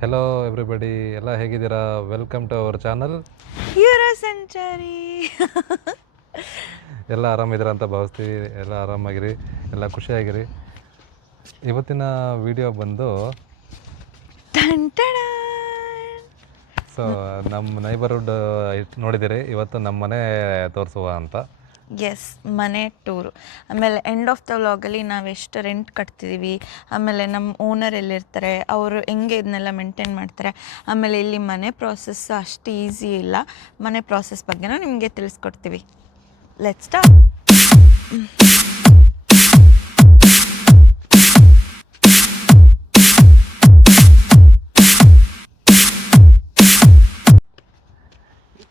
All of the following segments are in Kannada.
ಹೆಲೋ ಎವ್ರಿಬಡಿ, ಎಲ್ಲ ಹೇಗಿದ್ದೀರಾ? Welcome to our channel Euro Sanchari. ಎಲ್ಲ ಆರಾಮಿದ್ದೀರಾ ಅಂತ ಭಾವಿಸ್ತೀವಿ. ಎಲ್ಲ ಆರಾಮಾಗಿರಿ, ಎಲ್ಲ ಖುಷಿಯಾಗಿರಿ. ಇವತ್ತಿನ ವಿಡಿಯೋ ಬಂದು ಸೊ ನಮ್ಮ ನೈಬರ್ಹುಡ್ ನೋಡಿದ್ದೀರಿ. ಇವತ್ತು ನಮ್ಮ ಮನೆ ತೋರಿಸುವ ಅಂತ. ಎಸ್, ಮನೆ ಟೂರು. ಆಮೇಲೆ ಎಂಡ್ ಆಫ್ ದ ವ್ಲಾಗಲ್ಲಿ ನಾವು ಎಷ್ಟು ರೆಂಟ್ ಕಟ್ತಿದ್ದೀವಿ, ಆಮೇಲೆ ನಮ್ಮ ಓನರ್ ಎಲ್ಲಿರ್ತಾರೆ, ಅವರು ಹೆಂಗೆ ಇದನ್ನೆಲ್ಲ ಮೇಂಟೈನ್ ಮಾಡ್ತಾರೆ, ಆಮೇಲೆ ಇಲ್ಲಿ ಮನೆ ಪ್ರಾಸೆಸ್ ಅಷ್ಟು ಈಸಿ ಇಲ್ಲ. ಮನೆ ಪ್ರಾಸೆಸ್ ಬಗ್ಗೆನೂ ನಿಮಗೆ ತಿಳಿಸ್ಕೊಡ್ತೀವಿ. Let's start.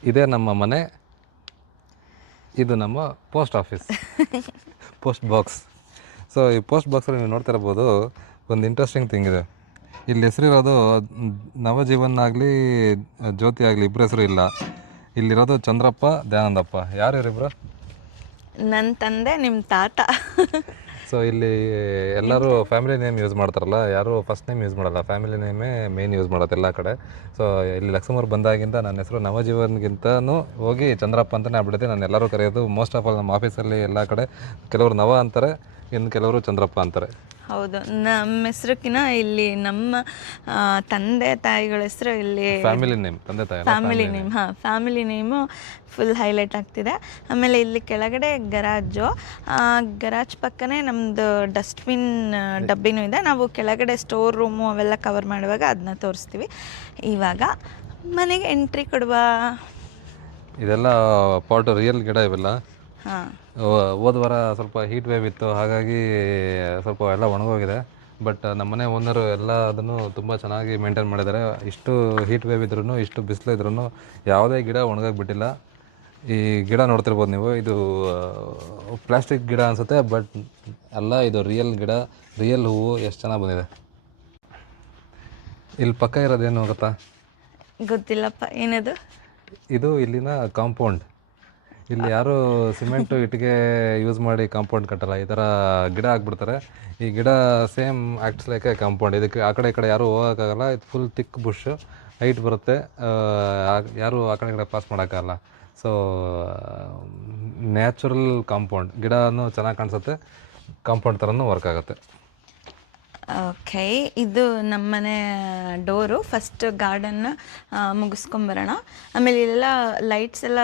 ಇದೇ ನಮ್ಮ ಮನೆ, ಇದು ನಮ್ಮ post office, post box. So ಈ ಪೋಸ್ಟ್ ಬಾಕ್ಸಲ್ಲಿ ನೀವು ನೋಡ್ತಾ ಇರ್ಬೋದು, ಒಂದು ಇಂಟ್ರೆಸ್ಟಿಂಗ್ ಥಿಂಗ್ ಇದೆ. ಇಲ್ಲಿ ಹೆಸರಿರೋದು ನವಜೀವನ್ ಆಗಲಿ ಜ್ಯೋತಿ ಆಗಲಿ, ಇಬ್ಬರು ಹೆಸರು ಇಲ್ಲ. ಇಲ್ಲಿರೋದು ಚಂದ್ರಪ್ಪ, ದಯಾನಂದಪ್ಪ. ಯಾರು ಇವರಿಬ್ಬರು? ನನ್ನ ತಂದೆ, ನಿಮ್ಮ ತಾತ. ಸೊ ಇಲ್ಲಿ ಎಲ್ಲರೂ ಫ್ಯಾಮಿಲಿ ನೇಮ್ ಯೂಸ್ ಮಾಡ್ತಾರಲ್ಲ, ಯಾರು ಫಸ್ಟ್ ನೇಮ್ ಯೂಸ್ ಮಾಡಲ್ಲ, ಫ್ಯಾಮಿಲಿ ನೇಮೇ ಮೇನ್ ಯೂಸ್ ಮಾಡೋದು ಎಲ್ಲ ಕಡೆ. ಸೊ ಇಲ್ಲಿ ಲಕ್ಷ್ಮೂರ್ ಬಂದಾಗಿಂದ ನನ್ನ ಹೆಸರು ನವಜೀವನ್ಗಿಂತನೂ ಹೋಗಿ ಚಂದ್ರಪ್ಪ ಅಂತಲೇ ಆಗ್ಬಿಟ್ಟಿದೆ. ನಾನು ಎಲ್ಲರೂ ಕರೆಯೋದು ಮೋಸ್ಟ್ ಆಫ್ ಆಲ್ ನಮ್ಮ ಆಫೀಸಲ್ಲಿ ಎಲ್ಲ ಕಡೆ ಕೆಲವರು ನವ ಅಂತಾರೆ, ಇನ್ನು ಕೆಲವರು ಚಂದ್ರಪ್ಪ ಅಂತಾರೆ. ಹೌದು, ನಮ್ಮ ಹೆಸ್ರಕ್ಕಿಂತ ಇಲ್ಲಿ ನಮ್ಮ ತಂದೆ ತಾಯಿಗಳ ಹೆಸರು ಇಲ್ಲಿ ಫ್ಯಾಮಿಲಿ ನೇಮ್, ತಂದೆ ತಾಯಿ ಫ್ಯಾಮಿಲಿ ನೇಮ್. ಹಾಂ, ಫ್ಯಾಮಿಲಿ ನೇಮು ಫುಲ್ ಹೈಲೈಟ್ ಆಗ್ತಿದೆ. ಆಮೇಲೆ ಇಲ್ಲಿ ಕೆಳಗಡೆ ಗರಾಜು, ಗರಾಜ್ ಪಕ್ಕನೇ ನಮ್ಮದು ಡಸ್ಟ್ಬಿನ್ ಡಬ್ಬಿನೂ ಇದೆ. ನಾವು ಕೆಳಗಡೆ ಸ್ಟೋರ್ ರೂಮು ಅವೆಲ್ಲ ಕವರ್ ಮಾಡುವಾಗ ಅದನ್ನ ತೋರಿಸ್ತೀವಿ. ಇವಾಗ ಮನೆಗೆ ಎಂಟ್ರಿ ಕೊಡುವ. ಇದೆಲ್ಲ ಪಾಟ್ ರಿಯಲ್ ಗಿಡ ಇವೆಲ್ಲ. ಹಾಂ, ಹೋದ ವಾರ ಸ್ವಲ್ಪ ಹೀಟ್ ವೇವ್ ಇತ್ತು, ಹಾಗಾಗಿ ಸ್ವಲ್ಪ ಎಲ್ಲ ಒಣಗೋಗಿದೆ. ಬಟ್ ನಮ್ಮನೆ ಓನರು ಎಲ್ಲ ಅದನ್ನು ತುಂಬ ಚೆನ್ನಾಗಿ ಮೇಂಟೈನ್ ಮಾಡಿದ್ದಾರೆ. ಇಷ್ಟು ಹೀಟ್ ವೇವ್ ಇದ್ರೂ, ಇಷ್ಟು ಬಿಸಿಲು ಇದ್ರೂ ಯಾವುದೇ ಗಿಡ ಒಣಗೋಗಿ ಬಿಟ್ಟಿಲ್ಲ. ಈ ಗಿಡ ನೋಡ್ತಿರ್ಬೋದು ನೀವು, ಇದು ಪ್ಲಾಸ್ಟಿಕ್ ಗಿಡ ಅನಿಸುತ್ತೆ, ಬಟ್ ಅಲ್ಲ, ಇದು ರಿಯಲ್ ಗಿಡ, ರಿಯಲ್ ಹೂವು. ಎಷ್ಟು ಚೆನ್ನಾಗಿ ಬಂದಿದೆ. ಇಲ್ಲಿ ಪಕ್ಕ ಇರೋದೇನು ಗೊತ್ತಾ? ಗೊತ್ತಿಲ್ಲಪ್ಪ, ಏನದು? ಇದು ಇಲ್ಲಿನ ಕಾಂಪೌಂಡ್. ಇಲ್ಲಿ ಯಾರು ಸಿಮೆಂಟು ಇಟ್ಟಿಗೆ ಯೂಸ್ ಮಾಡಿ ಕಾಂಪೌಂಡ್ ಕಟ್ಟಲ್ಲ, ಈ ಥರ ಗಿಡ ಹಾಕ್ಬಿಡ್ತಾರೆ. ಈ ಗಿಡ ಸೇಮ್ ಆ್ಯಕ್ಟ್ಸ್ ಲೈಕ್ ಕಾಂಪೌಂಡ್. ಇದಕ್ಕೆ ಆ ಕಡೆ ಈ ಕಡೆ ಯಾರೂ ಹೋಗೋಕ್ಕಾಗಲ್ಲ. ಇದು ಫುಲ್ ತಿಕ್ ಬುಷ್, ಹೈಟ್ ಬರುತ್ತೆ, ಯಾರೂ ಆ ಕಡೆ ಈ ಕಡೆ ಪಾಸ್ ಮಾಡೋಕ್ಕಾಗಲ್ಲ. ಸೊ ನ್ಯಾಚುರಲ್ ಕಾಂಪೌಂಡ್, ಗಿಡನೂ ಚೆನ್ನಾಗಿ ಕಾಣಿಸುತ್ತೆ, ಕಾಂಪೌಂಡ್ ಥರನೂ ವರ್ಕ್ ಆಗುತ್ತೆ. ಓಕೆ, ಇದು ನಮ್ಮನೆ ಡೋರು. ಫಸ್ಟ್ ಗಾರ್ಡನ್ನ ಮುಗಿಸ್ಕೊಂಬರೋಣ. ಆಮೇಲೆ ಇಲ್ಲೆಲ್ಲ ಲೈಟ್ಸ್ ಎಲ್ಲ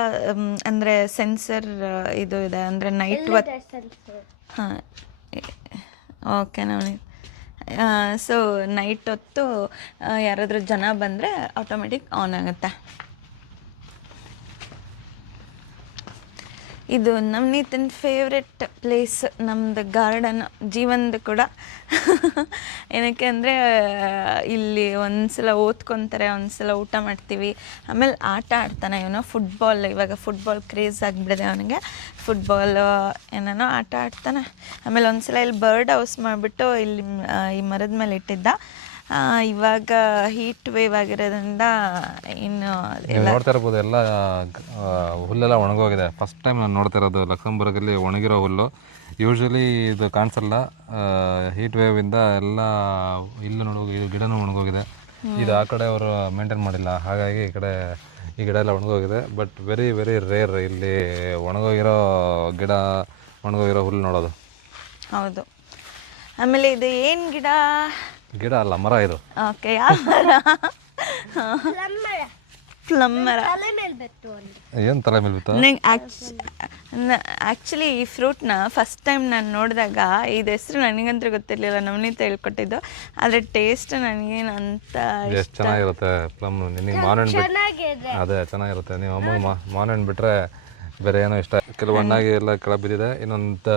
ಅಂದರೆ ಸೆನ್ಸರ್ ಇದು ಇದೆ, ಅಂದರೆ ನೈಟ್ ಹಾಂ, ಓಕೆ. ನಾವು ಸೊ ನೈಟ್ ಹೊತ್ತು ಯಾರಾದರೂ ಜನ ಬಂದರೆ ಆಟೋಮೆಟಿಕ್ ಆನ್ ಆಗುತ್ತೆ. ಇದು ನಮ್ಮ ನೀತಿನ ಫೇವ್ರೆಟ್ ಪ್ಲೇಸ್, ನಮ್ಮದು ಗಾರ್ಡನ್, ಜೀವನದು ಕೂಡ. ಏನಕ್ಕೆ ಅಂದರೆ ಇಲ್ಲಿ ಒಂದ್ಸಲ ಓದ್ಕೊತಾರೆ, ಒಂದ್ಸಲ ಊಟ ಮಾಡ್ತೀವಿ, ಆಮೇಲೆ ಆಟ ಆಡ್ತಾನೆ ಇವನು. ಫುಟ್ಬಾಲ್, ಇವಾಗ ಫುಟ್ಬಾಲ್ ಕ್ರೇಜ್ ಆಗಿಬಿಡಿದೆ ಅವನಿಗೆ. ಫುಟ್ಬಾಲ್ ಏನೇನೋ ಆಟ ಆಡ್ತಾನೆ. ಆಮೇಲೆ ಒಂದ್ಸಲ ಇಲ್ಲಿ ಬರ್ಡ್ ಹೌಸ್ ಮಾಡಿಬಿಟ್ಟು ಇಲ್ಲಿ ಈ ಮರದ ಮೇಲೆ ಇಟ್ಟಿದ್ದ. ಇವಾಗ ಹೀಟ್ ವೇವ್ ಆಗಿರೋದ್ರಿಂದ ಇನ್ನು ನೋಡ್ತಾ ಇರ್ಬೋದು, ಎಲ್ಲ ಹುಲ್ಲೆಲ್ಲ ಒಣಗೋಗಿದೆ. ಫಸ್ಟ್ ಟೈಮ್ ನಾನು ನೋಡ್ತಾ ಇರೋದು ಲಕ್ಸಂಬರ್ಗಲ್ಲಿ ಒಣಗಿರೋ ಹುಲ್ಲು. ಯೂಶ್ವಲಿ ಇದು ಕಾಣಿಸಲ್ಲ. ಹೀಟ್ ವೇವಿಂದ ಎಲ್ಲ ಇಲ್ಲೂ ಇದು ಗಿಡನೂ ಒಣಗೋಗಿದೆ. ಇದು ಆ ಕಡೆ ಅವರು ಮೇಂಟೈನ್ ಮಾಡಿಲ್ಲ, ಹಾಗಾಗಿ ಈ ಗಿಡ ಎಲ್ಲ ಒಣಗೋಗಿದೆ. ಬಟ್ ವೆರಿ ವೆರಿ ರೇರ್ ಇಲ್ಲಿ ಒಣಗೋಗಿರೋ ಗಿಡ, ಒಣಗೋಗಿರೋ ಹುಲ್ಲು ನೋಡೋದು. ಹೌದು. ಆಮೇಲೆ ಇದು ಏನು ಗಿಡ? ಗಿಡ ಅಲ್ಲ, ಮರ ಇದು. ಓಕೆ, ಯಾವ ಮರ? ಪ್ಲಮ್ ಮರ. ಏನು ತಲೆ ಮೇಲೆ ಬಿತ್ತು? ನಂಗೆ ಆ್ಯಕ್ಚುಲಿ ಈ ಫ್ರೂಟ್ನ ಫಸ್ಟ್ ಟೈಮ್ ನಾನು ನೋಡಿದಾಗ ಇದು ಹೆಸರು ನನಗಂತೂ ಗೊತ್ತಿರಲಿಲ್ಲ, ನವನೀತ ಹೇಳ್ಕೊಟ್ಟಿದ್ದು. ಆದರೆ ಟೇಸ್ಟ್ ನನಗೇನು ಅಂತ ಎಷ್ಟು ಚೆನ್ನಾಗಿರುತ್ತೆ ಪ್ಲಮ್. ನಿನಗೆ ಮಾವಿನ ಬಿಟ್ಟು ಅದೇ ಚೆನ್ನಾಗಿರುತ್ತೆ. ನೀವು ಅಮ್ಮಗೆ ಮಾವಿನ ಬಿಟ್ಟರೆ ಬೇರೆ ಏನೋ ಇಷ್ಟ. ಕೆಲವು ಹಣ್ಣಾಗಿ ಎಲ್ಲ ಕೆಳಗೆ ಬಿದ್ದಿದೆ. ಇನ್ನೊಂದು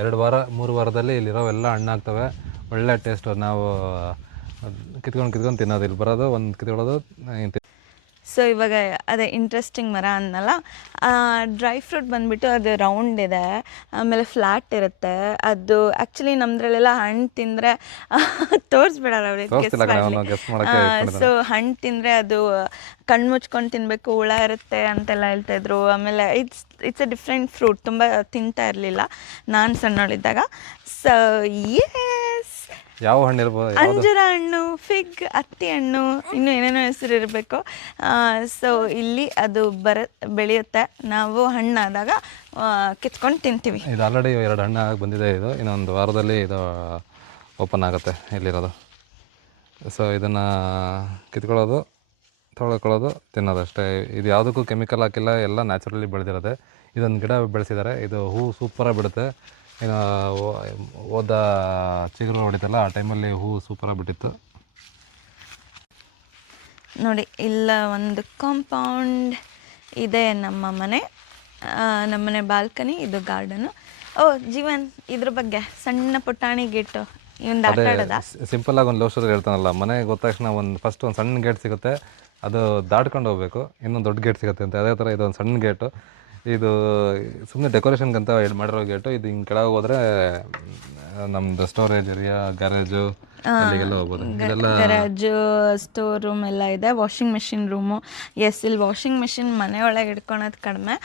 2-3 ವಾರದಲ್ಲಿ ಇಲ್ಲಿರೋ ಎಲ್ಲ ಹಣ್ಣಾಗ್ತವೆ. ಒಳ್ಳೆ ಟೇಸ್ಟು. ನಾವು ಕಿತ್ಕೊಂಡು ತಿನ್ನೋದು. ಇಲ್ಲಿ ಬರೋದು, ಒಂದು ಕಿತ್ಕೊಳ್ಳೋದು. ಸೊ ಇವಾಗ ಅದೇ ಇಂಟ್ರೆಸ್ಟಿಂಗ್ ಮರ ಅನ್ನಲ್ಲ. ಡ್ರೈ ಫ್ರೂಟ್ ಬಂದುಬಿಟ್ಟು ಅದು ರೌಂಡ್ ಇದೆ, ಆಮೇಲೆ ಫ್ಲ್ಯಾಟ್ ಇರುತ್ತೆ. ಅದು ಆ್ಯಕ್ಚುಲಿ ನಮ್ಮದ್ರಲ್ಲೆಲ್ಲ ಹಣ್ಣು ತಿಂದರೆ ತೋರಿಸ್ಬಿಡಲ್ಲ ಅವ್ರಿಗೆ. ಸೊ ಹಣ್ಣು ತಿಂದರೆ ಅದು ಕಣ್ಣು ಮುಚ್ಕೊಂಡು ತಿನ್ನಬೇಕು, ಹುಳ ಇರುತ್ತೆ ಅಂತೆಲ್ಲ ಹೇಳ್ತಾಯಿದ್ರು. ಆಮೇಲೆ ಇಟ್ಸ್ ಎ ಡಿಫ್ರೆಂಟ್ ಫ್ರೂಟ್. ತುಂಬ ತಿಂತಾ ಇರಲಿಲ್ಲ ನಾನು ಸಣ್ಣವಳಿದ್ದಾಗ. ಸೊ ಎಸ್, ಯಾವ ಹಣ್ಣು ಇರ್ಬೋದು? ಅಂಜೂರ ಹಣ್ಣು, ಫಿಗ್, ಹತ್ತಿ ಹಣ್ಣು, ಇನ್ನೂ ಏನೇನೋ ಹೆಸರು ಇರಬೇಕು. ಸೊ ಇಲ್ಲಿ ಅದು ಬೆಳೆಯುತ್ತೆ. ನಾವು ಹಣ್ಣಾದಾಗ ಕಿತ್ಕೊಂಡು ತಿಂತೀವಿ. ಇದು ಆಲ್ರೆಡಿ 2 ಹಣ್ಣು ಆಗಿ ಬಂದಿದೆ. ಇದು ಇನ್ನೊಂದು ವಾರದಲ್ಲಿ ಇದು ಓಪನ್ ಆಗುತ್ತೆ ಇಲ್ಲಿರೋದು. ಸೊ ಇದನ್ನು ಕಿತ್ಕೊಳ್ಳೋದು, ತೊಳ್ಕೊಳ್ಳೋದು, ತಿನ್ನೋದು ಅಷ್ಟೇ. ಇದು ಯಾವುದಕ್ಕೂ ಕೆಮಿಕಲ್ ಹಾಕಿಲ್ಲ, ಎಲ್ಲ ನ್ಯಾಚುರಲಿ ಬೆಳೆದಿರೋದೆ. ಇದೊಂದು ಗಿಡ ಬೆಳೆಸಿದ್ದಾರೆ. ಇದು ಹೂವು ಸೂಪರಾಗಿ ಬಿಡುತ್ತೆ. ಇನ್ನು ಹೋದ ಚಿಗುರು ಹೊಡಿತಲ್ಲ ಆ ಟೈಮಲ್ಲಿ ಹೂವು ಸೂಪರಾಗಿ ಬಿಟ್ಟಿತ್ತು. ನೋಡಿ, ಇಲ್ಲ ಒಂದು ಕಾಂಪೌಂಡ್ ಇದೆ ನಮ್ಮ ಮನೆ ಬಾಲ್ಕನಿ, ಇದು ಗಾರ್ಡನು. ಜೀವನ್, ಇದ್ರ ಬಗ್ಗೆ ಸಣ್ಣ ಪುಟಾಣಿ ಗೇಟು ಇವಂದು ಆಟ ಆಡೋದಾ? ಸಿಂಪಲ್ಲಾಗಿ ಒಂದು ಲವ್ ಸ್ಟೋರಿ ಹೇಳ್ತಾನಲ್ಲ, ಮನೆ ಗೊತ್ತ ತಕ್ಷಣ ಫಸ್ಟ್ ಒಂದು ಸಣ್ಣ ಗೇಟ್ ಸಿಗುತ್ತೆ, ಅದು ದಾಟ್ಕೊಂಡು ಹೋಗಬೇಕು, ಇನ್ನೊಂದು ದೊಡ್ಡ ಗೇಟ್ ಸಿಗುತ್ತೆ ಅಂತ. ಅದೇ ಥರ ಇದೊಂದು ಸಣ್ಣ ಗೇಟು. ಇದು ಸುಮ್ಮನೆ ಡೆಕೋರೇಷನ್ಗಂತ ಮಾಡಿರೋ ಗೇಟು. ಇದು ಹಿಂಗೆ ಕೆಳಗೆ ಹೋದರೆ ನಮ್ಮದು ಸ್ಟೋರೇಜ್ ಏರಿಯಾ, ಗ್ಯಾರೇಜು, ಅಲ್ಲಿಗೆಲ್ಲ ಹೋಗ್ಬೋದು. ಗ್ಯಾರೇಜು, ಸ್ಟೋರ್ ರೂಮ್ ಎಲ್ಲ ಇದೆ. Washing machine room. ಇಲ್ಲಿ ವಾಷಿಂಗ್ ಮೆಷಿನ್ ಮನೆಯೊಳಗೆ ಇಟ್ಕೊಳೋದು ಕಡಿಮೆ.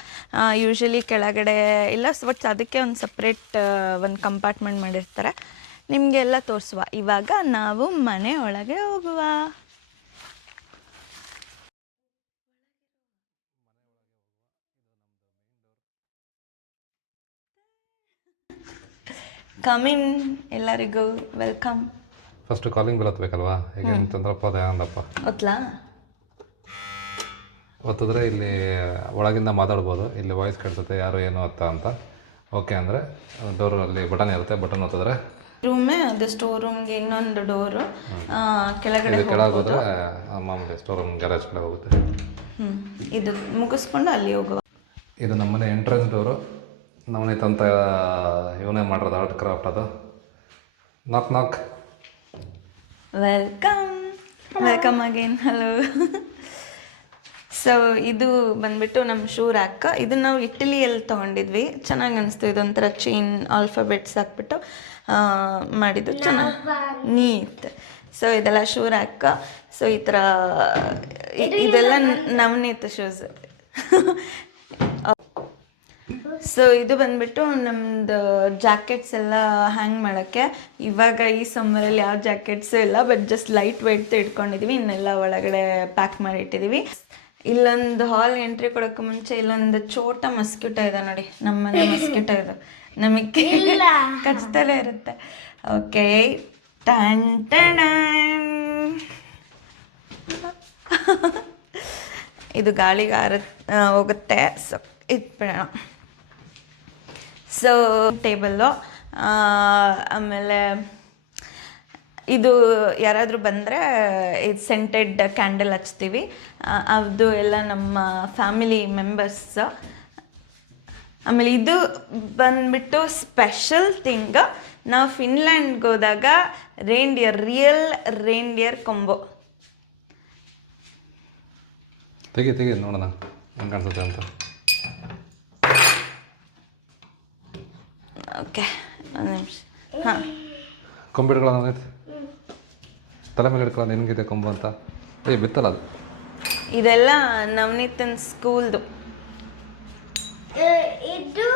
ಯೂಶ್ವಲಿ ಕೆಳಗಡೆ ಇಲ್ಲ, ಬಟ್ ಅದಕ್ಕೆ ಒಂದು ಸಪ್ರೇಟ್ ಒಂದು ಕಂಪಾರ್ಟ್ಮೆಂಟ್ ಮಾಡಿರ್ತಾರೆ. ನಿಮಗೆಲ್ಲ ತೋರಿಸುವ. ಇವಾಗ ನಾವು ಮನೆ ಒಳಗೆ ಹೋಗುವ. ಕಮಿನ್, ಎಲ್ಲರಿಗೂ ವೆಲ್ಕಮ್. ಫಸ್ಟು ಕಾಲಿಂಗ್ ಬೆಲ್ ಹೊತ್ತಬೇಕಲ್ವಾ? ಈಗ ಚಂದ್ರಪ್ಪ ದಯಾನಂದಪ್ಪ ಒತ್ಲಾ? ಒತ್ತಿದ್ರೆ ಇಲ್ಲಿ ಒಳಗಿಂದ ಮಾತಾಡ್ಬೋದು. ಇಲ್ಲಿ ವಾಯ್ಸ್ ಕೇಳಿಸುತ್ತೆ, ಯಾರು ಏನು ಅಂತ. ಓಕೆ ಅಂದರೆ ಡೋರಲ್ಲಿ ಬಟನ್ ಇರುತ್ತೆ, ಬಟನ್ ಒತ್ತಿದ್ರೆ ರೂಮೇ ಅದು. ಸ್ಟೋರ್ ರೂಮ್ಗೆ ಇನ್ನೊಂದು ಡೋರು ಕೆಳಗಡೆ ಹೋದರೆ ಮಾಮೂಲಿ ಸ್ಟೋರ್ ರೂಮ್, ಗ್ಯಾರೇಜ್ ಕಡೆ ಹೋಗುತ್ತೆ. ಇದು ಮುಗಿಸ್ಕೊಂಡು ಅಲ್ಲಿ ಹೋಗುವ. ಇದು ನಮ್ಮನೆ ಎಂಟ್ರೆನ್ಸ್ ಡೋರು. ನವನೀತ್ ಅಂತ ಇವನೇ ಮಾಡಿರೋದು, ಆರ್ಟ್ ಕ್ರಾಫ್ಟ್ ಅದು. ನಾಕ್. Welcome again. ಹಲೋ. ಸೊ ಇದು ಬಂದ್ಬಿಟ್ಟು ನಮ್ಮ ಶೂ ರ್ಯಾಕ್. ಇದು ನಾವು ಇಟಲಿಯಲ್ಲಿ ತೊಗೊಂಡಿದ್ವಿ. ಚೆನ್ನಾಗಿ ಅನಿಸ್ತು. ಇದೊಂಥರ ಚೈನ್ ಆಲ್ಫಾಬೆಟ್ಸ್ ಹಾಕ್ಬಿಟ್ಟು ಮಾಡಿದ್ದು, ಚೆನ್ನಾಗಿ ನೀಟ್. ಸೊ ಇದೆಲ್ಲ ಶೂ ರ್ಯಾಕ್. ಸೊ ಈ ಥರ ಇದೆಲ್ಲ ನವನೀತ್ ಶೂಸ್. ಸೊ ಇದು ಬಂದ್ಬಿಟ್ಟು ನಮ್ಮದು ಜಾಕೆಟ್ಸ್ ಎಲ್ಲ ಹ್ಯಾಂಗ್ ಮಾಡೋಕ್ಕೆ. ಇವಾಗ ಈ ಸಮ್ಮರಲ್ಲಿ ಯಾವ ಜಾಕೆಟ್ಸು ಇಲ್ಲ, ಬಟ್ ಜಸ್ಟ್ ಲೈಟ್ ವೆಯ್ಟ್ ಇಟ್ಕೊಂಡಿದ್ದೀವಿ. ಇನ್ನೆಲ್ಲ ಒಳಗಡೆ ಪ್ಯಾಕ್ ಮಾಡಿ ಇಟ್ಟಿದ್ದೀವಿ. ಇಲ್ಲೊಂದು ಹಾಲ್ ಎಂಟ್ರಿ ಕೊಡೋಕ್ಕೆ ಮುಂಚೆ ಇಲ್ಲೊಂದು ಚೋಟ ಮಸ್ಕಿಟೋ ಇದೆ ನೋಡಿ. ನಮ್ಮನೆ ಮಸ್ಕಿಟೋ ಇದು, ನಮಗೆ ಕಚ್ತಲೇ ಇರುತ್ತೆ. ಓಕೆ, ಟನ್ ಟನ್. ಇದು ಗಾಳಿಗೆ ಹೋಗುತ್ತೆ. ಸೊ ಇಟ್ಬಿಡೋಣ. So table. ಆಮೇಲೆ ಇದು ಯಾರಾದರೂ ಬಂದರೆ ಇದು ಸೆಂಟೆಡ್ ಕ್ಯಾಂಡಲ್ ಹಚ್ತೀವಿ. ಅದು ಎಲ್ಲ ನಮ್ಮ ಫ್ಯಾಮಿಲಿ ಮೆಂಬರ್ಸ್. ಆಮೇಲೆ ಇದು ಬಂದ್ಬಿಟ್ಟು ಸ್ಪೆಷಲ್ ಥಿಂಗ್. ನಾವು ಫಿನ್ಲ್ಯಾಂಡ್ಗೆ ಹೋದಾಗ ರಿಯಲ್ ರೇಂಡಿಯರ್ ಕೊಂಬೋ ತೆಗಿ ನೋಡೋಣ ಹೆಂಗೆ ಕಾಣಿಸುತ್ತೆ ಅಂತ. ಓಕೆ, ಒಂದು ನಿಮಿಷ. ಹಾಂ, ಕೊಂಬಿಡ್ಕೊಳ್ಳೋಣ, ತಲೆ ಮೇಲೆ ಇಟ್ಕೊಳ್ಳೋಣ. ನಿನಗಿದೆ ಕೊಂಬು ಅಂತ ಬಿತ್ತಲ್ಲ ಅದು. ಇದೆಲ್ಲ ನವನೀತನ್ ಸ್ಕೂಲ್ದು. ಇದು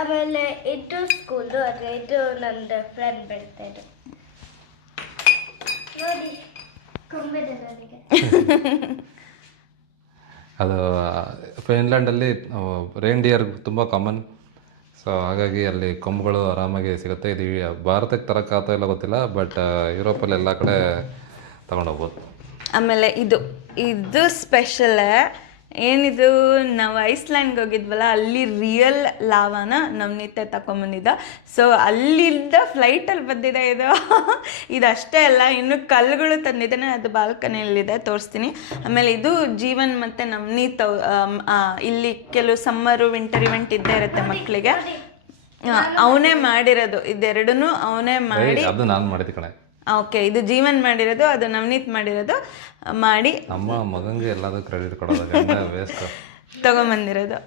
ಆಮೇಲೆ ಇದು ಸ್ಕೂಲ್ದು. ಆದರೆ ಇದು ನಂದು ಫ್ರೆಂಡ್ ಬರ್ತಾರೆ ನೋಡಿ, ಕೊಂಬಿದೆ ನನಗೆ. ಅದು ಫಿನ್ಲ್ಯಾಂಡಲ್ಲಿ ರೇಂಡಿಯರ್ ತುಂಬ ಕಾಮನ್. ಸೊ ಹಾಗಾಗಿ ಅಲ್ಲಿ ಕೊಂಬುಗಳು ಆರಾಮಾಗಿ ಸಿಗುತ್ತೆ. ಇದು ಭಾರತಕ್ಕೆ ತರೋಕ್ಕಾಗ್ತಾ ಇಲ್ಲ ಗೊತ್ತಿಲ್ಲ, ಬಟ್ ಯುರೋಪಲ್ಲಿ ಎಲ್ಲ ಕಡೆ ತಗೊಂಡೋಗ್ಬೋದು. ಆಮೇಲೆ ಇದು ಸ್ಪೆಷಲ್. ಏನಿದು, ನಾವು ಐಸ್ಲ್ಯಾಂಡ್ಗೆ ಹೋಗಿದ್ವಲ್ಲ, ಅಲ್ಲಿ ರಿಯಲ್ ಲಾವಾನ ನವನೀತೆ ತಗೊಂಬಂದಿದ್ದ. ಸೊ ಅಲ್ಲಿಂದ ಫ್ಲೈಟಲ್ಲಿ ಬಂದಿದೆ ಇದು. ಇದಷ್ಟೇ ಅಲ್ಲ, ಇನ್ನು ಕಲ್ಲುಗಳು ತಂದಿದ್ದಾನೆ. ಅದು ಬಾಲ್ಕನಿಯಲ್ಲಿದೆ, ತೋರಿಸ್ತೀನಿ. ಆಮೇಲೆ ಇದು ಜೀವನ್ ಮತ್ತು ನವನೀತ್ ಇಲ್ಲಿ ಕೆಲವು ಸಮ್ಮರು ವಿಂಟರ್ ಇವೆಂಟ್ ಇದ್ದೇ ಇರುತ್ತೆ ಮಕ್ಕಳಿಗೆ. ಅವನೇ ಮಾಡಿರೋದು ಇದೆರಡೂ, ಅವನೇ ಮಾಡಿ. ಅದು ನಾನು ಮಾಡಿದ ಕಣೆ. ಓಕೆ, ಇದು ಜೀವನ್ ಮಾಡಿರೋದು, ಅದು ನವನೀತ್ ಮಾಡಿರೋದು. ಮಾಡಿ ನಮ್ಮ ಮಗಂಗೆ ಎಲ್ಲದೂ ಕ್ರೆಡಿಟ್ ಕೊಡೋದು, ವೇಸ್ಟ್ ತಗೊಂಬಂದಿರೋದು.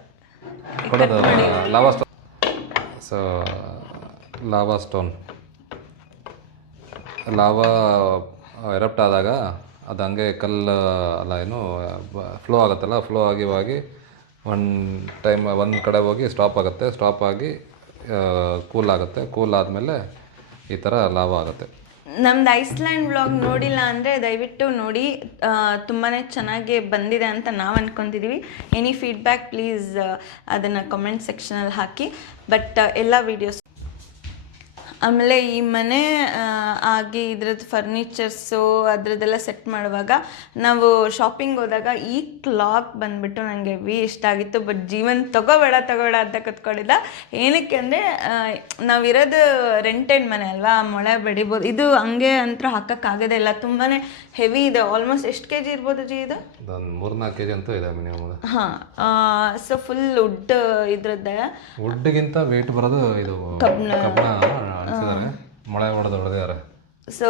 ಕೊಡೋದು. Lava stone. So lava stone, lava erupt ಆದಾಗ ಅದು ಹಂಗೆ ಕಲ್ಲು ಅಲ್ಲ ಏನು ಫ್ಲೋ ಆಗುತ್ತಲ್ಲ, ಫ್ಲೋ ಆಗಿ ಒಂದು ಕಡೆ ಹೋಗಿ ಸ್ಟಾಪ್ ಆಗುತ್ತೆ. ಸ್ಟಾಪ್ ಆಗಿ ಕೂಲ್ ಆಗುತ್ತೆ. ಕೂಲ್ ಆದಮೇಲೆ ಈ ಥರ ಲಾಭ ಆಗುತ್ತೆ. ನಮ್ದು ಐಸ್ಲ್ಯಾಂಡ್ ವ್ಲಾಗ್ ನೋಡಿಲ್ಲ ಅಂದರೆ ದಯವಿಟ್ಟು ನೋಡಿ, ತುಂಬಾ ಚೆನ್ನಾಗಿ ಬಂದಿದೆ ಅಂತ ನಾವು ಅಂದ್ಕೊತಿದ್ದೀವಿ. ಎನಿ ಫೀಡ್ಬ್ಯಾಕ್ ಪ್ಲೀಸ್ ಅದನ್ನು ಕಮೆಂಟ್ ಸೆಕ್ಷನಲ್ಲಿ ಹಾಕಿ. ಬಟ್ ಎಲ್ಲ ವೀಡಿಯೋಸ್ ಆಮೇಲೆ ಈ ಮನೆ ಆಗಿ ಇದ್ರದ್ದು ಫರ್ನಿಚರ್ಸು ಅದರದ್ದೆಲ್ಲ ಸೆಟ್ ಮಾಡುವಾಗ ನಾವು ಶಾಪಿಂಗ್ ಹೋದಾಗ ಈ ಕ್ಲಾಕ್ ಬಂದುಬಿಟ್ಟು ನನಗೆ ಇಷ್ಟ ಆಗಿತ್ತು. ಬಟ್ ಜೀವನ್ ತಗೋಬೇಡ ಅಂತ ಕೂತ್ಕೊಂಡಿದ್ದ. ಏನಕ್ಕೆ ಅಂದರೆ ನಾವಿರೋದು ರೆಂಟೆಡ್ ಮನೆ ಅಲ್ವಾ, ಮೊಳೆ ಬಡಿಬೋದು. ಇದು ಹಂಗೆ ಅಂತೂ ಹಾಕೋಕ್ಕಾಗೋದೇ ಇಲ್ಲ, ತುಂಬಾ ಹೆವಿ ಇದೆ. ಆಲ್ಮೋಸ್ಟ್ ಎಷ್ಟು ಕೆ ಜಿ ಇರ್ಬೋದು ಜಿ ಇದು? ಒಂದು 3-4 kg ಅಂತೂ ಇದೆ ಮಿನಿಮಮ್. ಹಾಂ, ಸೊ ಫುಲ್ ವುಡ್ ಇದ್ರದ್ದೇ. ವುಡ್ಗಿಂತ ವೆಯ್ಟ್ ಬರೋದು ಇದು ಕಬ್ಬಣ ಅನಿಸಿದ್ದಾರೆ, ಮೊಳೆ ಹೊಡೆದಿದ್ದಾರೆ. ಸೊ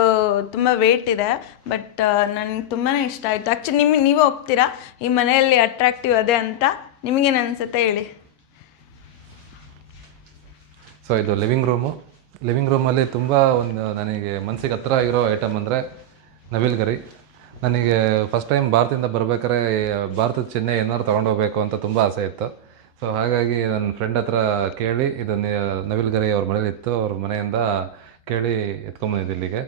ತುಂಬ ವೇಟ್ ಇದೆ. ಬಟ್ ನನಗೆ ತುಂಬಾ ಇಷ್ಟ ಆಯಿತು. ಆ್ಯಕ್ಚುಲಿ ನೀವೇ ಒಪ್ತೀರಾ ಈ ಮನೆಯಲ್ಲಿ ಅಟ್ರಾಕ್ಟಿವ್ ಅದೇ ಅಂತ? ನಿಮಗೇನು ಅನಿಸುತ್ತೆ ಹೇಳಿ. ಸೊ ಇದು ಲಿವಿಂಗ್ ರೂಮಲ್ಲಿ ತುಂಬ ಒಂದು ನನಗೆ ಮನಸ್ಸಿಗೆ ಹತ್ರ ಆಗಿರೋ ಐಟಮ್ ಅಂದರೆ ನವಿಲ್ ಗರಿ. ನನಗೆ ಫಸ್ಟ್ ಟೈಮ್ ಭಾರತದಿಂದ ಬರ್ಬೇಕಾದ್ರೆ ಭಾರತದ ಚಿಹ್ನೆ ಏನಾದ್ರು ತೊಗೊಂಡೋಗ್ಬೇಕು ಅಂತ ತುಂಬ ಆಸೆ ಇತ್ತು. ಸೊ ಹಾಗಾಗಿ ನನ್ನ ಫ್ರೆಂಡ್ ಹತ್ರ ಕೇಳಿ ಇದು ನವಿಲ್ ಗರಿ ಅವ್ರ ಮನೇಲಿತ್ತು, ಅವ್ರ ಮನೆಯಿಂದ ಕೇಳಿ ಎತ್ಕೊಂಬಂದಿದ್ದು ಇಲ್ಲಿಗೆ.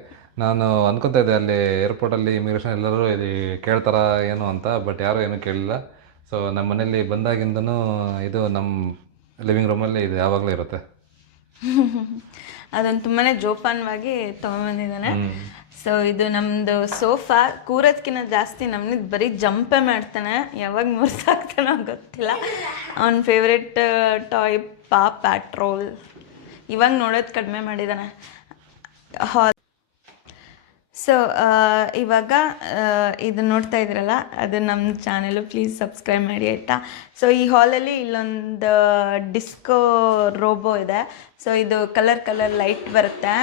ನಾನು ಅಂದ್ಕೊತಾ ಇದ್ದೆ ಅಲ್ಲಿ ಏರ್ಪೋರ್ಟಲ್ಲಿ ಇಮಿಗ್ರೇಷನ್ ಎಲ್ಲರೂ ಇದು ಕೇಳ್ತಾರ ಏನು ಅಂತ, ಬಟ್ ಯಾರೂ ಏನೂ ಕೇಳಿಲ್ಲ. ಸೊ ನಮ್ಮ ಮನೇಲಿ ಬಂದಾಗಿಂದನೂ ಇದು ನಮ್ಮ ಲಿವಿಂಗ್ ರೂಮಲ್ಲಿ ಇದು ಯಾವಾಗಲೂ ಇರುತ್ತೆ. ಅದನ್ನು ತುಂಬಾ ಜೋಪಾನವಾಗಿ ತೊಗೊಂಬಂದಿದ್ದಾನೆ. ಸೊ ಇದು ನಮ್ಮದು ಸೋಫಾ. ಕೂರೋದಕ್ಕಿಂತ ಜಾಸ್ತಿ ನಮ್ಮನಿದ್ದು ಬರೀ ಜಂಪೇ ಮಾಡ್ತಾನೆ, ಯಾವಾಗ ಮುರ್ಸಾಕ್ತಾನೋ ಗೊತ್ತಿಲ್ಲ. ಅವನ ಫೇವ್ರೆಟ್ ಟಾಯ್ ಪ್ಯಾಟ್ರೋಲ್. ಇವಾಗ ನೋಡೋದು ಕಡಿಮೆ ಮಾಡಿದ್ದಾನೆ. ಸೊ ಇವಾಗ ಇದು ನೋಡ್ತಾ ಇದ್ರಲ್ಲ, ಅದು ನಮ್ಮ ಚಾನೆಲು, ಪ್ಲೀಸ್ ಸಬ್ಸ್ಕ್ರೈಬ್ ಮಾಡಿ ಆಯಿತಾ. ಸೊ ಈ ಹಾಲಲ್ಲಿ ಇಲ್ಲೊಂದು ಡಿಸ್ಕೋ ರೋಬೋ ಇದೆ. ಸೊ ಇದು ಕಲರ್ ಲೈಟ್ ಬರುತ್ತೆ.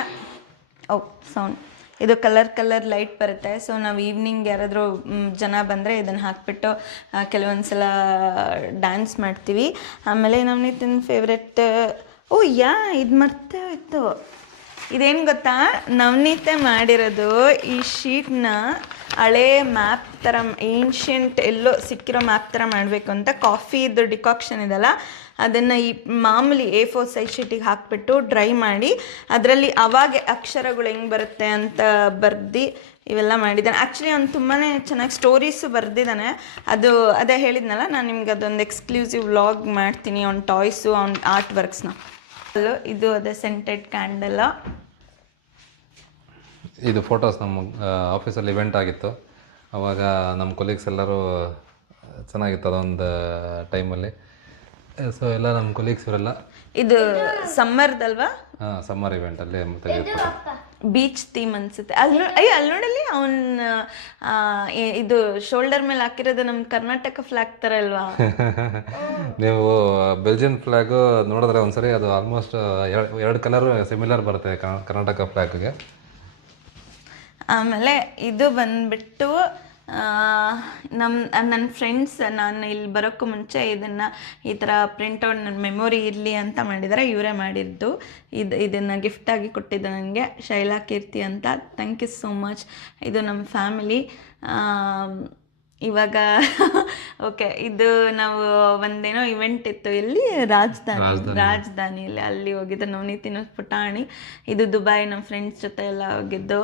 ಸೌಂಡ್, ಇದು ಕಲರ್ ಲೈಟ್ ಬರುತ್ತೆ. ಸೊ ನಾವು ಈವ್ನಿಂಗ್ ಯಾರಾದರೂ ಜನ ಬಂದರೆ ಇದನ್ನು ಹಾಕ್ಬಿಟ್ಟು ಕೆಲವೊಂದು ಸಲ ಡ್ಯಾನ್ಸ್ ಮಾಡ್ತೀವಿ. ಆಮೇಲೆ ನಮ್ಮ ನಿತಿನ್ ಫೇವ್ರೆಟ್ ಇದು ಮರ್ತೇ ಹೋಯ್ತು. ಇದೇನು ಗೊತ್ತಾ, ನವನೀತೆ ಮಾಡಿರೋದು ಈ ಶೀಟ್ನ ಹಳೇ ಮ್ಯಾಪ್ ಥರ, ಏನ್ಷಿಯಂಟ್ ಎಲ್ಲೋ ಸಿಕ್ಕಿರೋ ಮ್ಯಾಪ್ ಥರ ಮಾಡಬೇಕು ಅಂತ ಕಾಫಿದು ಡಿಕಾಕ್ಷನ್ ಇದೆಲ್ಲ, ಅದನ್ನು ಈ ಮಾಮೂಲಿ A4 ಸೈಜ್ ಶೀಟಿಗೆ ಹಾಕಿಬಿಟ್ಟು ಡ್ರೈ ಮಾಡಿ ಅದರಲ್ಲಿ ಅವಾಗ ಅಕ್ಷರಗಳು ಹೆಂಗೆ ಬರುತ್ತೆ ಅಂತ ಬರ್ದು ಇವೆಲ್ಲ ಮಾಡಿದ್ದಾನೆ. ಆ್ಯಕ್ಚುಲಿ ಅವ್ನು ತುಂಬಾ ಚೆನ್ನಾಗಿ ಸ್ಟೋರೀಸು ಬರೆದಿದ್ದಾನೆ. ಅದೇ ಹೇಳಿದ್ನಲ್ಲ ನಾನು ನಿಮ್ಗೆ, ಅದೊಂದು ಎಕ್ಸ್ಕ್ಲೂಸಿವ್ ವ್ಲಾಗ್ ಮಾಡ್ತೀನಿ ಅವ್ನ ಟಾಯ್ಸು, ಅವ್ನ ಆರ್ಟ್ ವರ್ಕ್ಸ್ನ. ಇದು ಅದೇ ಸೆಂಟೆಡ್ ಕ್ಯಾಂಡಲ್. ಇದು ಫೋಟೋಸ್ ನಮ್ಮ ಆಫೀಸಲ್ಲಿ ಇವೆಂಟ್ ಆಗಿತ್ತು, ಆವಾಗ ನಮ್ಮ ಕೊಲೀಗ್ಸ್ ಎಲ್ಲರೂ ಚೆನ್ನಾಗಿತ್ತು ಅದೊಂದು ಟೈಮಲ್ಲಿ. ಸೊ ಎಲ್ಲ ನಮ್ಮ ಕೊಲೀಗ್ಸ್ ಇವರೆಲ್ಲ. ಇದು ಸಮ್ಮರ್ದಲ್ವಾ? ಹಾಂ, ಸಮ್ಮರ್ ಇವೆಂಟಲ್ಲಿ ತೆಗೆದು ಬೀಚ್ ಥೀಮ್ ಅನ್ಸುತ್ತೆ. ಅಲ್ಲಿ ನೋಡಲಿ ಅವನ ಇದು ಶೋಲ್ಡರ್ ಮೇಲೆ ಹಾಕಿರೋದು ನಮ್ಮ ಕರ್ನಾಟಕ ಫ್ಲಾಗ್ ಥರ ಅಲ್ವಾ? ನೀವು ಬೆಲ್ಜಿಯನ್ ಫ್ಲ್ಯಾಗು ನೋಡಿದ್ರೆ ಒಂದ್ಸರಿ ಅದು ಆಲ್ಮೋಸ್ಟ್ 2 ಕಲರು ಸಿಮಿಲರ್ ಬರುತ್ತೆ ಕರ್ನಾಟಕ ಫ್ಲ್ಯಾಗ್ಗೆ. ಆಮೇಲೆ ಇದು ಬಂದ್ಬಿಟ್ಟು ನನ್ನ ಫ್ರೆಂಡ್ಸ್, ನಾನು ಇಲ್ಲಿ ಬರೋಕ್ಕೂ ಮುಂಚೆ ಇದನ್ನು ಈ ಥರ ಪ್ರಿಂಟೌಟ್ ನನ್ನ ಮೆಮೊರಿ ಇರಲಿ ಅಂತ ಮಾಡಿದ್ದಾರೆ. ಇವರೇ ಮಾಡಿದ್ದು. ಇದನ್ನು ಗಿಫ್ಟಾಗಿ ಕೊಟ್ಟಿದ್ದು ನನಗೆ ಶೈಲಾ ಕೀರ್ತಿ ಅಂತ. Thank you so much. ಇದು ನಮ್ಮ ಫ್ಯಾಮಿಲಿ. ಇವಾಗ ಓಕೆ, ಇದು ನಾವು ಒಂದೇನೋ ಇವೆಂಟ್ ಇತ್ತು ಇಲ್ಲಿ ರಾಜಧಾನಿಯಲ್ಲಿ, ಅಲ್ಲಿ ಹೋಗಿದ್ದು. ನವನೀತಿನ ಪುಟಾಣಿ. ಇದು ದುಬೈ, ನಮ್ಮ ಫ್ರೆಂಡ್ಸ್ ಜೊತೆ ಎಲ್ಲ ಹೋಗಿದ್ದು.